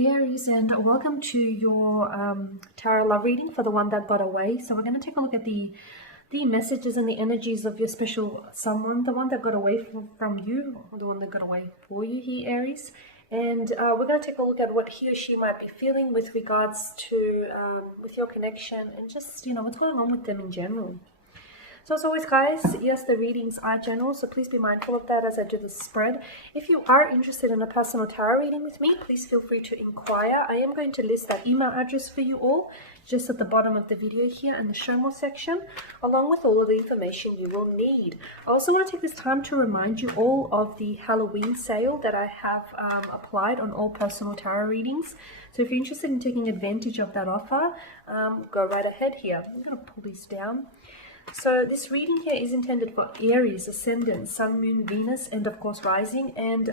Aries, and welcome to your tarot love reading for the one that got away. So we're going to take a look at the messages and the energies of your special someone, the one that got away from you, or the one that got away for you here, Aries. And we're going to take a look at what he or she might be feeling with regards to with your connection, and just what's going on with them in general. So as always, guys, yes, the readings are general, so please be mindful of that as I do the spread. If you are interested in a personal tarot reading with me, please feel free to inquire. I am going to list that email address for you all just at the bottom of the video here in the show more section, along with all of the information you will need. I also want to take this time to remind you all of the Halloween sale that I have applied on all personal tarot readings. So if you're interested in taking advantage of that offer, go right ahead here. I'm going to pull these down. So this reading here is intended for Aries, Ascendant, Sun, Moon, Venus, and of course Rising, and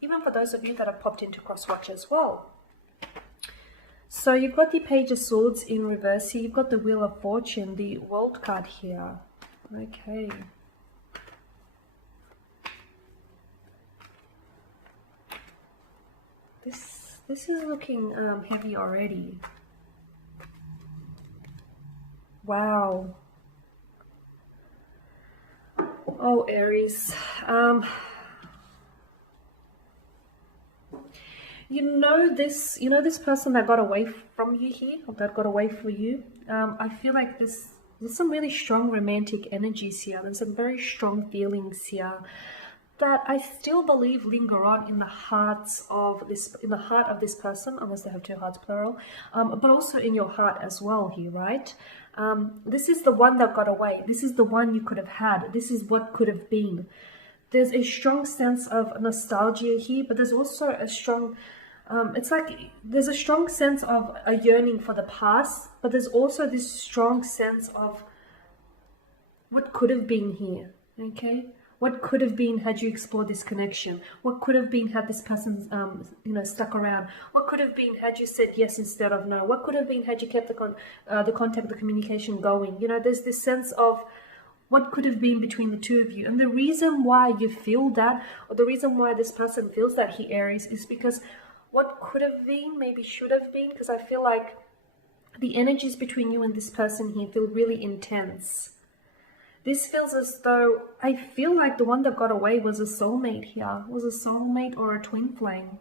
even for those of you that have popped into cross-watch as well. So you've got the Page of Swords in reverse here, you've got the Wheel of Fortune, the World card here. Okay. This is looking heavy already. Wow. Oh, Aries, this person that got away from you here, or that got away for you, I feel like there's some really strong romantic energies here. There's some very strong feelings here that I still believe linger on in the heart of this person, unless they have two hearts plural, but also in your heart as well here, right? This is the one that got away. This is the one you could have had. This is what could have been. There's a strong sense of nostalgia here, but there's also a strong, it's like there's a strong sense of a yearning for the past, but there's also this strong sense of what could have been here, okay? What could have been had you explored this connection? What could have been had this person, stuck around? What could have been had you said yes instead of no? What could have been had you kept the contact, the communication going? There's this sense of what could have been between the two of you. And the reason why you feel that, or the reason why this person feels that he, Aries, is because what could have been maybe should have been, because I feel like the energies between you and this person here feel really intense. This feels as though, I feel like the one that got away was a soulmate here, was a soulmate or a twin flame.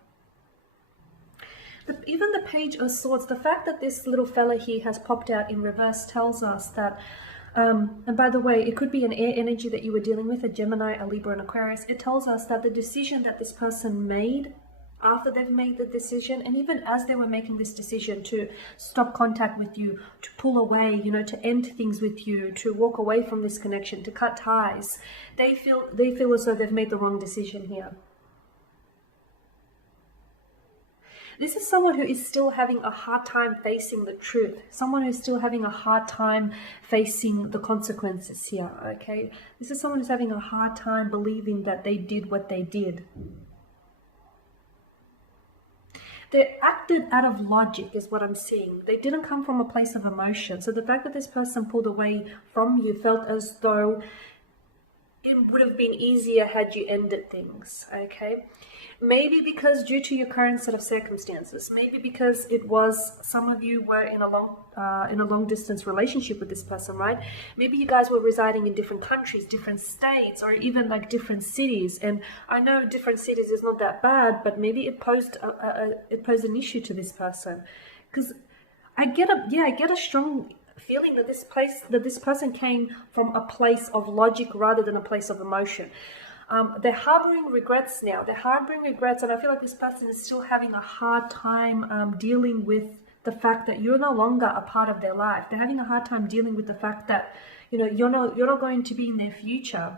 Even the Page of Swords, the fact that this little fella here has popped out in reverse tells us that, and by the way, it could be an air energy that you were dealing with, a Gemini, a Libra, and Aquarius. It tells us that the decision that this person made after they've made the decision, and even as they were making this decision to stop contact with you, to pull away, to end things with you, to walk away from this connection, to cut ties, they feel as though they've made the wrong decision here. This is someone who is still having a hard time facing the truth. Someone who's still having a hard time facing the consequences here, okay? This is someone who's having a hard time believing that they did what they did. They acted out of logic is what I'm seeing. They didn't come from a place of emotion. So the fact that this person pulled away from you felt as though it would have been easier had you ended things, okay? Maybe because due to your current set of circumstances, maybe because it was some of you were in a long distance relationship with this person, right? Maybe you guys were residing in different countries, different states, or even like different cities. And I know different cities is not that bad, but maybe it posed an issue to this person, because I get a strong feeling that this person came from a place of logic rather than a place of emotion. They're harboring regrets now. They're harboring regrets, and I feel like this person is still having a hard time dealing with the fact that you're no longer a part of their life. They're having a hard time dealing with the fact that you're not going to be in their future.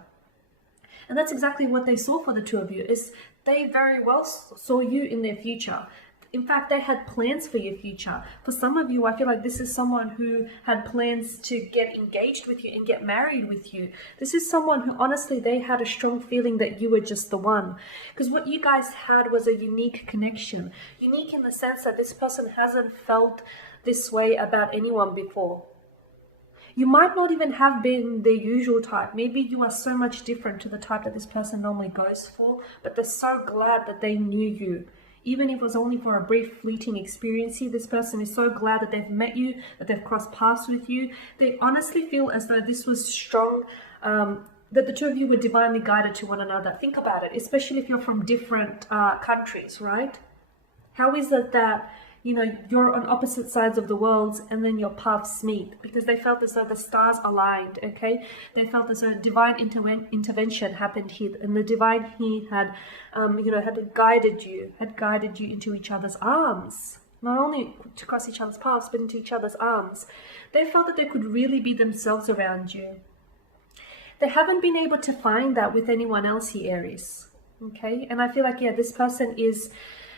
And that's exactly what they saw for the two of you. Is they very well saw you in their future. In fact, they had plans for your future. For some of you, I feel like this is someone who had plans to get engaged with you and get married with you. This is someone who, honestly, they had a strong feeling that you were just the one. Because what you guys had was a unique connection. Unique in the sense that this person hasn't felt this way about anyone before. You might not even have been their usual type. Maybe you are so much different to the type that this person normally goes for, but they're so glad that they knew you Even if it was only for a brief fleeting experience here, this person is so glad that they've met you, that they've crossed paths with you. They honestly feel as though this was strong, that the two of you were divinely guided to one another. Think about it, especially if you're from different countries, right? How is it that, you know, you're on opposite sides of the world and then your paths meet? Because they felt as though the stars aligned, okay? They felt as though divine intervention happened here, and the divine here had, had guided you into each other's arms. Not only to cross each other's paths, but into each other's arms. They felt that they could really be themselves around you. They haven't been able to find that with anyone else here, Aries, okay? And I feel like, yeah, this person is,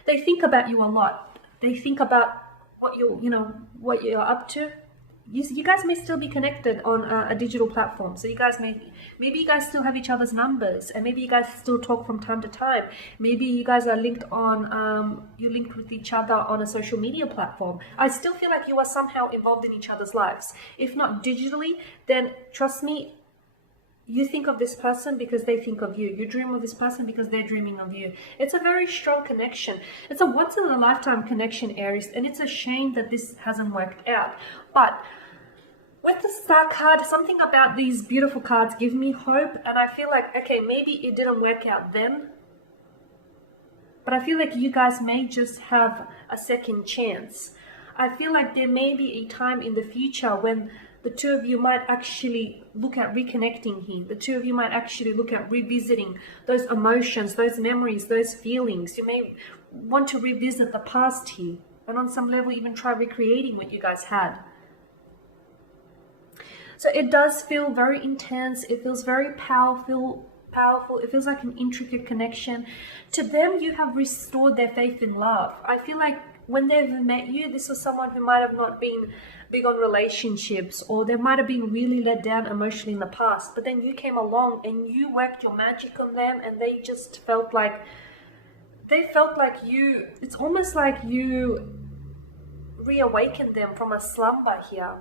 they think about you a lot. They think about what you're up to. You guys may still be connected on a digital platform. So you guys maybe you guys still have each other's numbers, and maybe you guys still talk from time to time. Maybe you guys are linked on, you're linked with each other on a social media platform. I still feel like you are somehow involved in each other's lives. If not digitally, then trust me, you think of this person because they think of you. You dream of this person because they're dreaming of you. It's a very strong connection. It's a once-in-a-lifetime connection, Aries, and it's a shame that this hasn't worked out. But with the Star card, something about these beautiful cards give me hope, and I feel like, okay, maybe it didn't work out then, but I feel like you guys may just have a second chance. I feel like there may be a time in the future when the two of you might actually look at reconnecting here. The two of you might actually look at revisiting those emotions, those memories, those feelings. You may want to revisit the past here, and on some level even try recreating what you guys had. So it does feel very intense. It feels very powerful. It feels like an intricate connection. To them, you have restored their faith in love. I feel like when they've met you, this was someone who might have not been big on relationships, or they might have been really let down emotionally in the past, but then you came along and you worked your magic on them, and they just felt like you, it's almost like you reawakened them from a slumber here.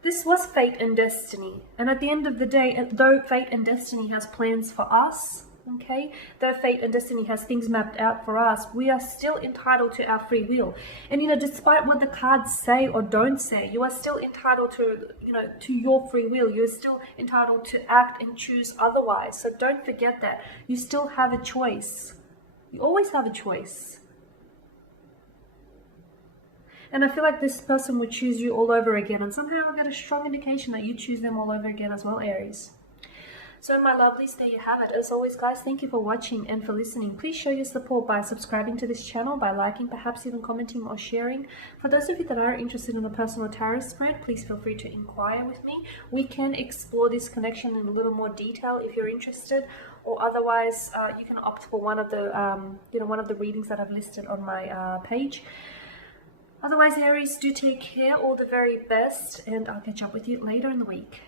This was fate and destiny, and at the end of the day, though fate and destiny has plans for us, okay, though fate and destiny has things mapped out for us, we are still entitled to our free will. And despite what the cards say or don't say, you are still entitled to to your free will. You're still entitled to act and choose otherwise. So don't forget that you still have a choice. You always have a choice. And I feel like this person would choose you all over again. And somehow I get a strong indication that you choose them all over again as well, Aries. So my lovelies, there you have it. As always, guys, thank you for watching and for listening. Please show your support by subscribing to this channel, by liking, perhaps even commenting or sharing. For those of you that are interested in a personal tarot spread, please feel free to inquire with me. We can explore this connection in a little more detail if you're interested, or otherwise you can opt for one of the one of the readings that I've listed on my page. Otherwise, Aries, do take care, all the very best, and I'll catch up with you later in the week.